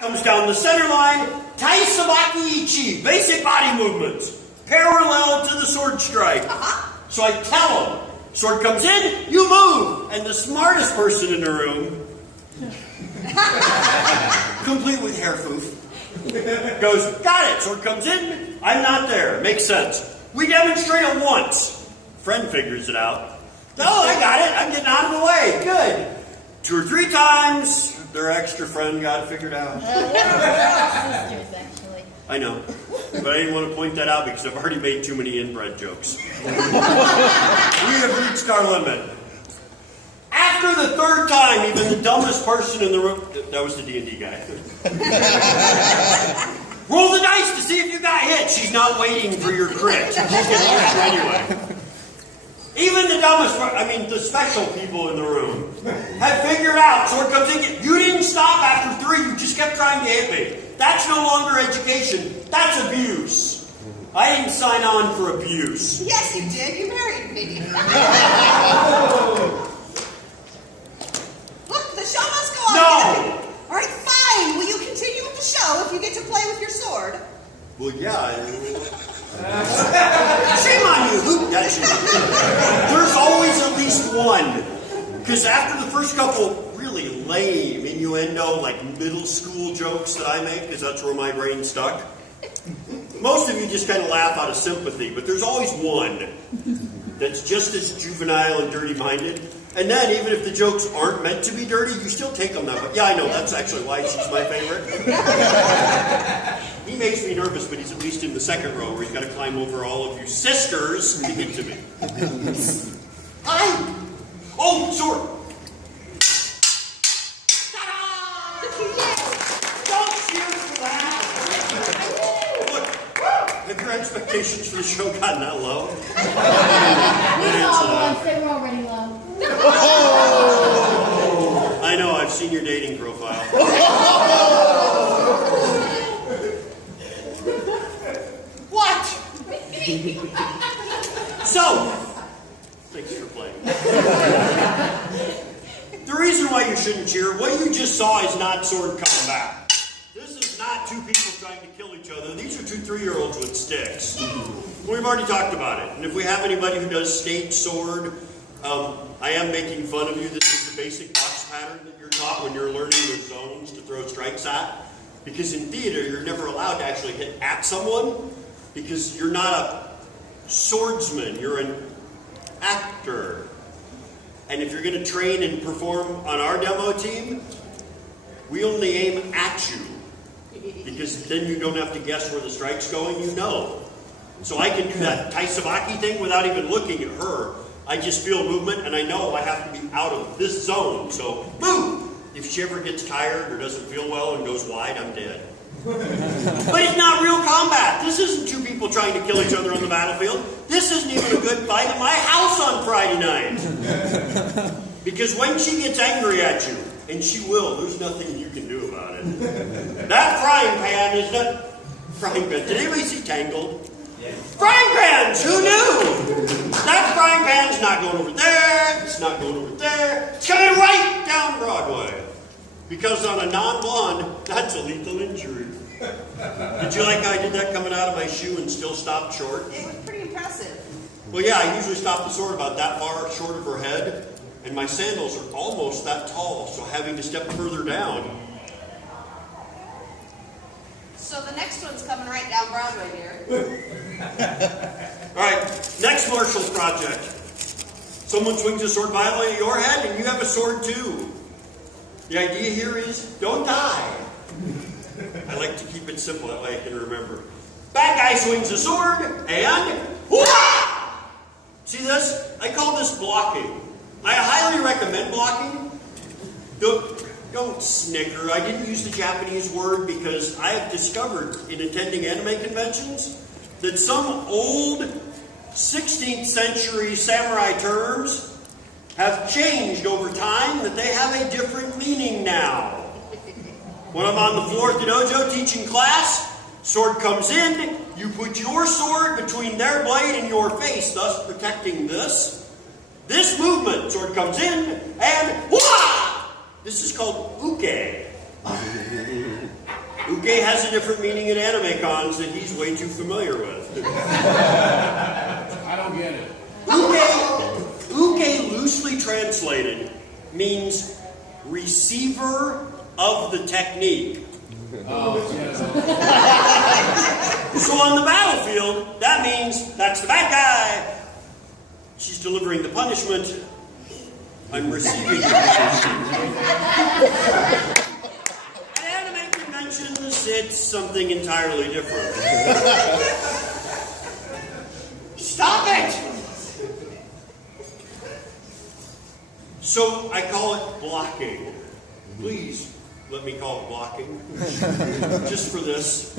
Comes down the center line, Tai Sabaki Ichi, basic body movements, parallel to the sword strike. So I tell him, sword comes in, you move, and the smartest person in the room, complete with hair foof, goes, got it, sword comes in, I'm not there, makes sense. We demonstrate it once, friend figures it out. Oh, I got it, I'm getting out of the way, good. 2 or 3 times, their extra friend got it figured out. We're sisters, actually. I know, but I didn't want to point that out because I've already made too many inbred jokes. We have reached our limit. After the 3rd time, even the dumbest person in the room, that was the D&D guy. Roll the dice to see if you got hit. She's not waiting for your crit. She's getting hit anyway. Even the dumbest, the special people in the room have figured out, sword comes in, you didn't stop after 3, you just kept trying to hit me. That's no longer education, that's abuse. I didn't sign on for abuse. Yes, you did, you married me. Look, the show must go on. No! All right, fine, will you continue with the show if you get to play with your sword? Well, yeah. Shame on you. Who? There's always at least one. Because after the first couple really lame innuendo, like middle school jokes that I make, because that's where my brain stuck, most of you just kind of laugh out of sympathy, but there's always one that's just as juvenile and dirty-minded. And then, even if the jokes aren't meant to be dirty, you still take them that way. Yeah, I know, that's actually why she's my favorite. He makes me nervous, but he's at least in the 2nd row, where he's got to climb over all of you sisters to get to me. Hi! Oh, sword! Don't cheer for that! Look, have your expectations for the show gotten that low? We saw once, they were already low. I know, I've seen your dating profile. What? So, thanks for playing. The reason why you shouldn't cheer, what you just saw is not sword combat. This is not 2 people trying to kill each other. These are 2 3-year-olds with sticks. We've already talked about it. And if we have anybody who does state sword, I am making fun of you. This is the basic box pattern that you're taught when you're learning the zones to throw strikes at. Because in theater, you're never allowed to actually hit at someone because you're not a swordsman, you're an actor. And if you're going to train and perform on our demo team, we only aim at you. Because then you don't have to guess where the strike's going, you know. So I can do that Tai Sabaki thing without even looking at her. I just feel movement, and I know I have to be out of this zone. So, boom! If she ever gets tired or doesn't feel well and goes wide, I'm dead. But it's not real combat. This isn't 2 people trying to kill each other on the battlefield. This isn't even a good fight at my house on Friday night. Because when she gets angry at you, and she will, there's nothing you can do about it. That frying pan is not... Frying pan. Did anybody see Tangled? Frying pans! Who knew? That frying pan's not going over there. It's not going over there. It's coming right down Broadway. Because on a non-blonde, that's a lethal injury. Did you like how I did that coming out of my shoe and still stopped short? It was pretty impressive. Well, yeah, I usually stop the sword about that far short of her head. And my sandals are almost that tall, so having to step further down. So the next one's coming right down Broadway here. Alright, next martial project. Someone swings a sword violently at your head and you have a sword too. The idea here is, don't die. I like to keep it simple, that way I can remember. Bad guy swings a sword and... Wah! See this? I call this blocking. I highly recommend blocking. Don't snicker. I didn't use the Japanese word because I have discovered in attending anime conventions that some old 16th century samurai terms have changed over time, that they have a different meaning now. When I'm on the floor at the dojo teaching class, sword comes in, you put your sword between their blade and your face, thus protecting this. This movement, sword comes in, and wah! This is called uke. Uke has a different meaning in anime cons that he's way too familiar with. I don't get it. Uke loosely translated means receiver of the technique. Oh, yes. So on the battlefield, that means that's the bad guy. She's delivering the punishment. I'm receiving the punishment. At anime conventions, it's something entirely different. Stop it! So I call it blocking. Please let me call it blocking. Just for this.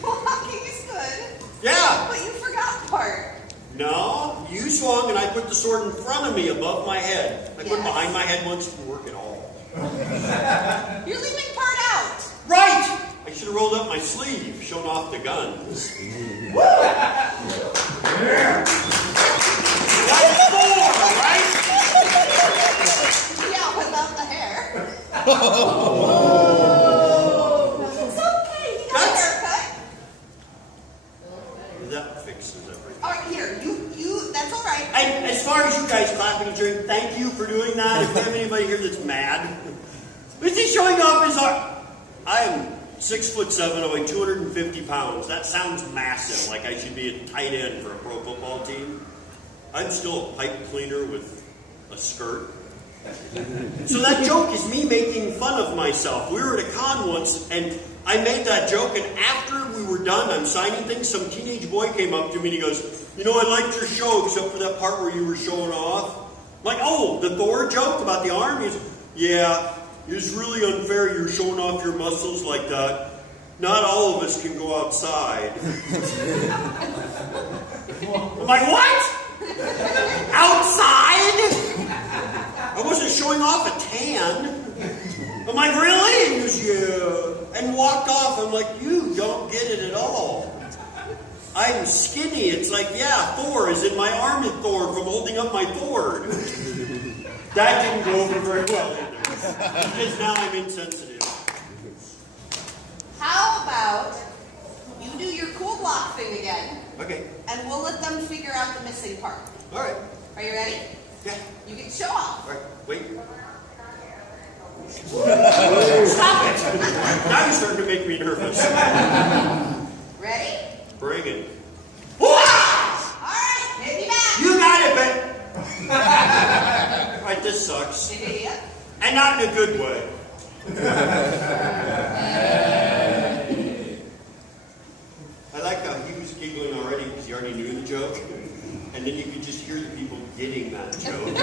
Blocking is good. Yeah. But you forgot the part. No, you swung and I put the sword in front of me above my head. I put it behind my head once, it didn't work at all. You're leaving part out. Right! I should have rolled up my sleeve, shown off the guns. That's 4, right? Yeah, without the hair. It's okay. He got a haircut. That fixes everything. All right, here. You. That's all right. And as far as you guys clapping and cheering, thank you for doing that. If we have anybody here that's mad, is he showing off his arm? I am 6'7", I weigh 250 pounds. That sounds massive, like I should be a tight end for a pro football team. I'm still a pipe cleaner with a skirt. So that joke is me making fun of myself. We were at a con once, and I made that joke, and after we were done, I'm signing things, some teenage boy came up to me and he goes, "You know, I liked your show except for that part where you were showing off." I'm like, "Oh, the Thor joke about the arm?" He goes, "Yeah, it's really unfair you're showing off your muscles like that. Not all of us can go outside." I'm like, "What? Outside? I wasn't showing off a tan." I'm like, "Really?" And he goes, "Yeah." And walked off. I'm like, "You don't get it at all. I'm skinny." It's like, "Yeah, Thor is in my arm in Thor from holding up my Thor." That didn't go over very well either. Because now I'm insensitive. How about you do your cool block thing again, Okay. and we'll let them figure out the missing part. All right. Are you ready? Yeah. You get to show off. All right. Wait. Stop it! Now you're starting to make me nervous. Ready? Bring it. All right, hit me back. You got it, but... All right, this sucks. Idiot. And not in a good way. I like how he was giggling already because he already knew the joke. And then you could just hear the people getting that joke.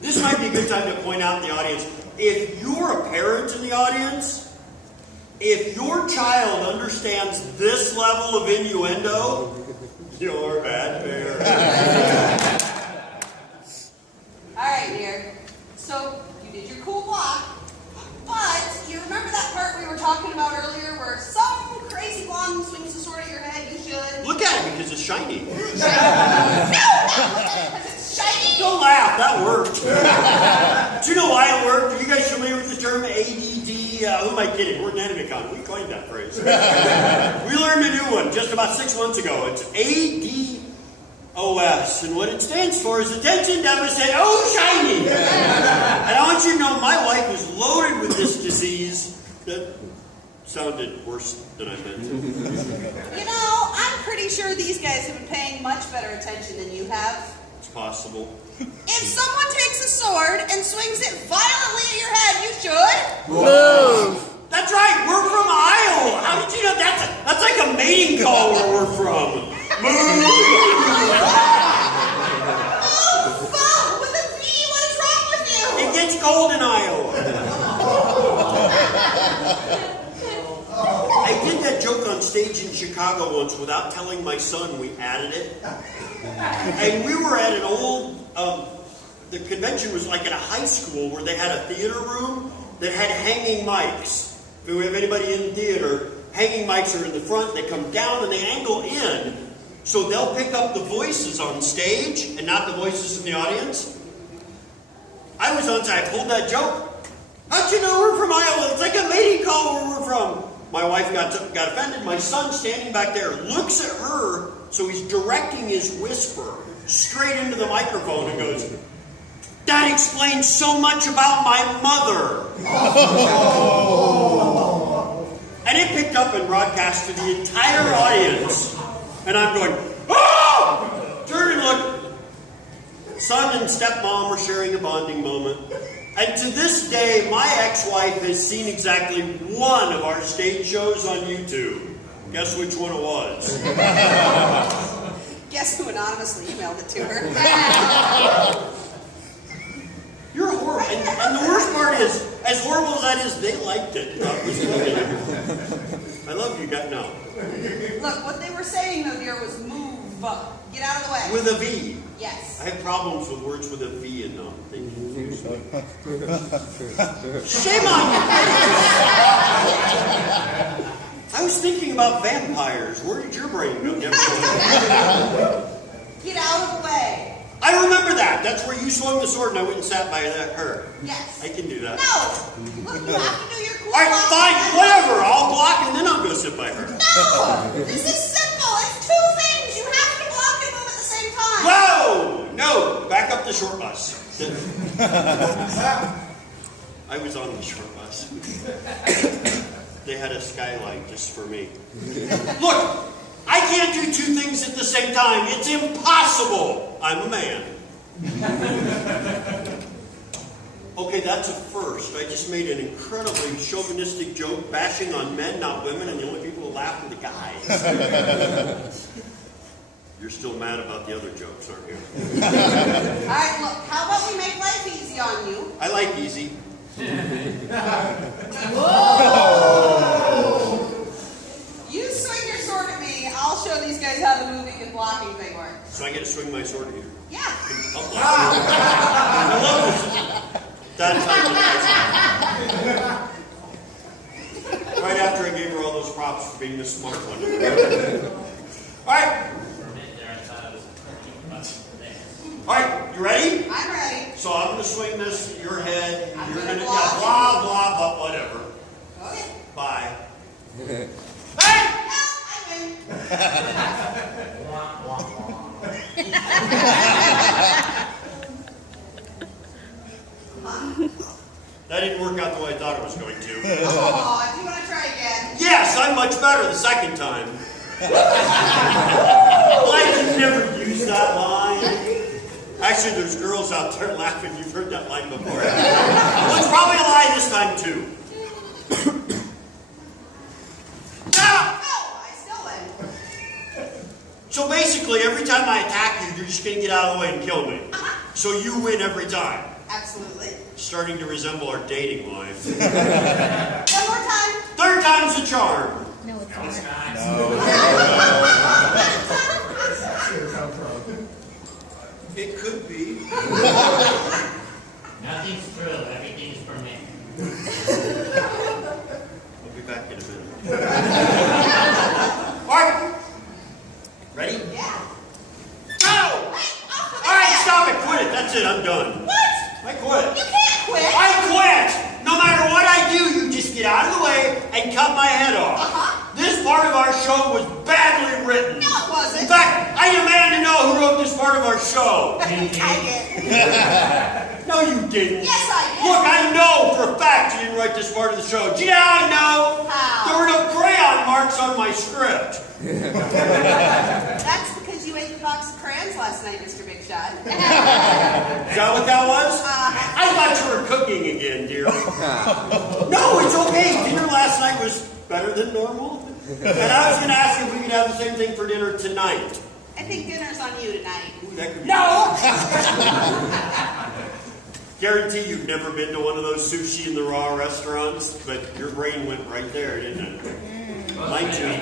This might be a good time to point out in the audience, if you're a parent in the audience, if your child understands this level of innuendo, you're a bad parent. All right, dear. So you did your cool block, but you remember that part we were talking about earlier where some crazy blonde swings the sword at your head? You should. Look at it because it's shiny. No, not look at it because it's shiny. Don't laugh, that worked. Do you know why it worked? Are you guys familiar with the term ADD? Who am I kidding? We're in AnimeCon. We coined that phrase. We learned a new one just about 6 months ago. It's ADOS, and what it stands for is Attention Deficit Shiny. And I want you to know my wife is loaded with this disease that sounded worse than I meant. You know, I'm pretty sure these guys have been paying much better attention than you have. It's possible. If someone takes a sword and swings it violently at your head, you should. Move! That's right, we're from Iowa. How did you know that's like a mating call where we're from. Move! With a V, what is wrong with you? It gets cold in Iowa. I did that joke on stage in Chicago once without telling my son. We added it. And we were at an old, the convention was like at a high school where they had a theater room that had hanging mics. If we have anybody in theater, hanging mics are in the front, they come down and they angle in. So they'll pick up the voices on stage and not the voices in the audience. I was on stage, I pulled that joke. How'd you know we're from Iowa? It's like a mating call where we're from. My wife got offended. My son standing back there looks at her, so he's directing his whisper straight into the microphone and goes, "That explains so much about my mother." And it picked up and broadcast to the entire audience. And I'm going, "Oh!" Turn and look. Son and stepmom were sharing a bonding moment. And to this day, my ex-wife has seen exactly one of our stage shows on YouTube. Guess which one it was? Guess who anonymously emailed it to her? You're horrible. And the worst part is, as horrible as that is, they liked it. It was funny. I love you guys. No. Look, what they were saying though, dear, was move. Get out of the way. With a V. Yes. I have problems with words with a V in them. They confuse me. Shame on you! I was thinking about vampires. Where did your brain go? Get out of the way. I remember that. That's where you swung the sword and I went and sat by her. Yes. I can do that. No. Look, you have to do your cool All right, block. fine, whatever. I'll block and then I'll go sit by her. No. This is simple. It's two things. You have to block and move at the same time. Whoa! No! Back up the short bus. I was on the short bus. They had a skylight just for me. Look! I can't do two things at the same time. It's impossible. I'm a man. Okay, that's a first. I just made an incredibly chauvinistic joke bashing on men, not women, and the only people who laugh are the guys. You're still mad about the other jokes, aren't you? All right, look, how about we make life easy on you? I like easy. You swing your sword at me, I'll show these guys how the moving and blocking thing works. So I get to swing my sword at you. Yeah. I love this. That type of right after I gave her all those props for being the smart one. Alright. Alright, you ready? I'm ready. So I'm going to swing this at your head. I'm You're gonna going to, block blah, blah, but whatever. Okay. Bye. Hey! No, I win. That didn't work out the way I thought it was going to. Aw, do you want to try again? Yes, I'm much better the second time. I can never use that line. Actually, there's girls out there laughing. You've heard that line before. Well, it's probably a lie this time, too. No, I still win. So basically, every time I attack you, you're just going to get out of the way and kill me. So you win every time. Absolutely. Starting to resemble our dating life. One more time. Third time's the charm. No, it's not. It could be. Nothing's true. Everything's for me. I'll be back in a minute. All right. Ready? Yeah. Go! All right, stop it. Quit it. That's it. I'm done. What? I quit. You can't quit. I quit! No matter what I do, you just get out of the way and cut my head off. This part of our show was badly written. No, it wasn't. In fact, I demand to know who wrote this part of our show. I did. No, you didn't. Yes, I did. Look, I know for a fact you didn't write this part of the show. Do you know how I know? How? There were no crayon marks on my script. That's because you ate the box of crayons last night, Mr. Big Shot. Is that what that was? I thought you were cooking again, dear. No, it's okay. Dinner last night was better than normal. And I was going to ask if we could have the same thing for dinner tonight. I think dinner's on you tonight. Ooh, that could be No! Guarantee you've never been to one of those sushi in the raw restaurants, but your brain went right there, didn't it? Mine too.